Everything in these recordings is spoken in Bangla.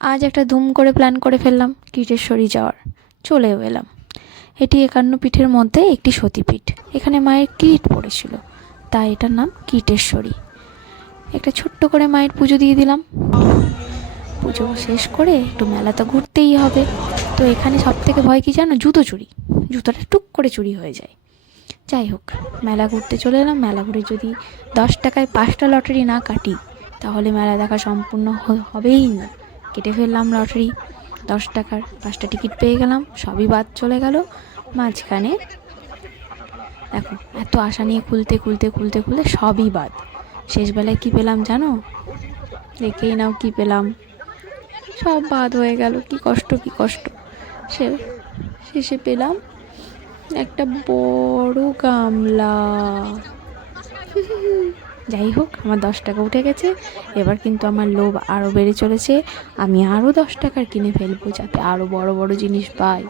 আজ একটা ধুম করে প্ল্যান করে ফেললাম কীটেশ্বরী যাওয়ার। চলেও এলাম। এটি 51 পীঠের মধ্যে একটি সতীপীঠ। এখানে মায়ের কিরিট পড়েছিল, তাই এটার নাম কীটেশ্বরী। একটা ছোট্ট করে মায়ের পুজো দিয়ে দিলাম। পুজো শেষ করে একটু মেলা তো ঘুরতেই হবে। তো এখানে সব থেকে ভয় কি জানো? জুতো চুরি। জুতোটা টুক করে চুরি হয়ে যায়। যাই হোক, মেলা ঘুরতে চলে এলাম। মেলা ঘুরে যদি 10 টাকায় 5টা লটারি না কাটি, তাহলে মেলা দেখা সম্পূর্ণ হবেই না। কেটে ফেললাম লটারি। 10 টাকার 5টা টিকিট পেয়ে গেলাম, সবই বাদ চলে গেল। মাঝখানে দেখো, এত আশা নিয়ে খুলতে খুলতে খুলতে খুলতে সবই বাদ। শেষবেলায় কি পেলাম জানো? দেখেই নাও কি পেলাম। সব বাদ হয়ে গেল। কি কষ্ট, কি কষ্ট। শেষে পেলাম একটা বড় গামলা। যাই হোক, আমার 10 টাকা উঠে গেছে। এবার কিন্তু আমার লোভ আরও বেড়ে চলেছে। আমি আরও 10 টাকার কিনে ফেলবো, যাতে আরও বড় বড় জিনিস পাই।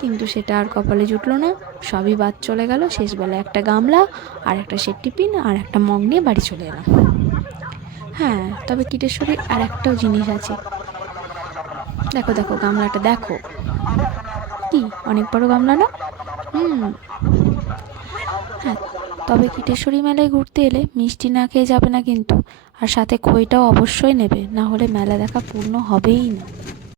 কিন্তু সেটা আর কপালে জুটলো না। সবই বাদ চলে গেল। শেষবেলায় একটা গামলা আর একটা সেট টিফিন আর একটা মগ নিয়ে বাড়ি চলে এলাম। হ্যাঁ, তবে কীটেশ্বরীর আর একটাও জিনিস আছে। দেখো দেখো, গামলাটা দেখো। কি অনেক বড় গামলা না? হ্যাঁ, তবে কীটেশ্বরী মেলায় ঘুরতে এলে মিষ্টি না খেয়ে যাবে না কিন্তু। আর সাথে খইটাও অবশ্যই নেবে, না হলে মেলা দেখা পূর্ণ হবেই না।